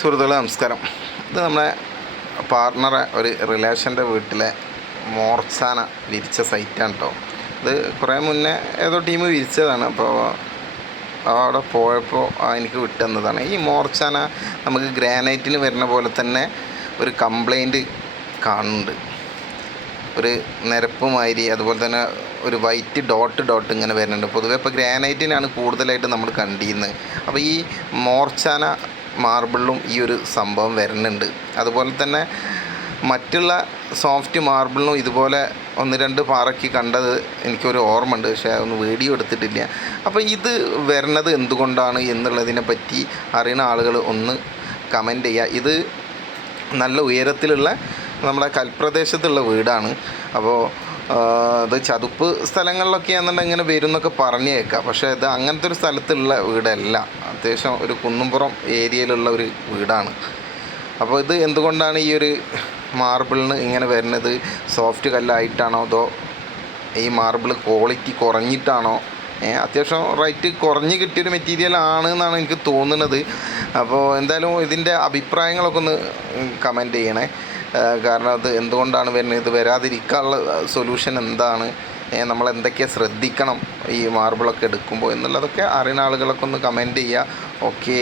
സുഹൃത്തുക്കളെ നമസ്കാരം. ഇത് നമ്മുടെ പാർട്ണറെ ഒരു റിലേഷൻ്റെ വീട്ടിലെ മോർച്ചാന വിരിച്ച സൈറ്റാണ് കേട്ടോ. ഇത് കുറേ മുന്നേ ഏതോ ടീം വിരിച്ചതാണ്. അപ്പോൾ അവിടെ പോയപ്പോൾ എനിക്ക് വിട്ടുതന്നതാണ്. ഈ മോർച്ചാന നമുക്ക് ഗ്രാനൈറ്റിന് വരുന്ന പോലെ തന്നെ ഒരു കംപ്ലൈൻറ്റ് കാണുന്നുണ്ട്. ഒരു നിരപ്പുമാതിരി, അതുപോലെ തന്നെ ഒരു വൈറ്റ് ഡോട്ട് ഇങ്ങനെ വരുന്നുണ്ട്. പൊതുവെ ഇപ്പോൾ ഗ്രാനൈറ്റിനാണ് കൂടുതലായിട്ട് നമ്മൾ കണ്ടിരുന്നത്. അപ്പോൾ ഈ മോർച്ചാന മാർബിളിലും ഈ ഒരു സംഭവം വരുന്നുണ്ട്. അതുപോലെ തന്നെ മറ്റുള്ള സോഫ്റ്റ് മാർബിളിനും ഇതുപോലെ ഒന്ന് രണ്ട് പാറയ്ക്ക് കണ്ടത് എനിക്കൊരു ഓർമ്മ ഉണ്ട്, പക്ഷേ ഒന്ന് വീഡിയോ എടുത്തിട്ടില്ല. അപ്പോൾ ഇത് വരുന്നത് എന്തുകൊണ്ടാണ് എന്നുള്ളതിനെ പറ്റി അറിയുന്ന ആളുകൾ ഒന്ന് കമൻറ്റ് ചെയ്യുക. ഇത് നല്ല ഉയരത്തിലുള്ള നമ്മുടെ കൽപ്രദേശത്തുള്ള വീടാണ്. അപ്പോൾ ഇത് ചതുപ്പ് സ്ഥലങ്ങളിലൊക്കെ ആണെന്നുണ്ടെങ്കിൽ ഇങ്ങനെ വരും എന്നൊക്കെ പറഞ്ഞു കേൾക്കാം. പക്ഷേ ഇത് അങ്ങനത്തെ ഒരു സ്ഥലത്തുള്ള വീടല്ല, അത്യാവശ്യം ഒരു കുന്നുംപുറം ഏരിയയിലുള്ള ഒരു വീടാണ്. അപ്പോൾ ഇത് എന്തുകൊണ്ടാണ് ഈ ഒരു മാർബിളിന് ഇങ്ങനെ വരുന്നത്? സോഫ്റ്റ് കല്ലായിട്ടാണോ അതോ ഈ മാർബിൾ ക്വാളിറ്റി കുറഞ്ഞിട്ടാണോ? അത്യാവശ്യം റേറ്റ് കുറഞ്ഞ് കിട്ടിയൊരു മെറ്റീരിയൽ ആണ് എന്നാണ് എനിക്ക് തോന്നുന്നത്. അപ്പോൾ എന്തായാലും ഇതിൻ്റെ അഭിപ്രായങ്ങളൊക്കെ ഒന്ന് കമൻറ്റ് ചെയ്യണേ. കാരണം അത് എന്തുകൊണ്ടാണ് വരുന്നത്, ഇത് വരാതിരിക്കാനുള്ള സൊല്യൂഷൻ എന്താണ്, നമ്മൾ എന്തൊക്കെയാണ് ശ്രദ്ധിക്കണം ഈ മാർബിളൊക്കെ എടുക്കുമ്പോൾ എന്നുള്ളതൊക്കെ അറിയുന്ന ആളുകളൊക്കെ ഒന്ന് കമൻറ്റ് ചെയ്യുക. ഓക്കേ.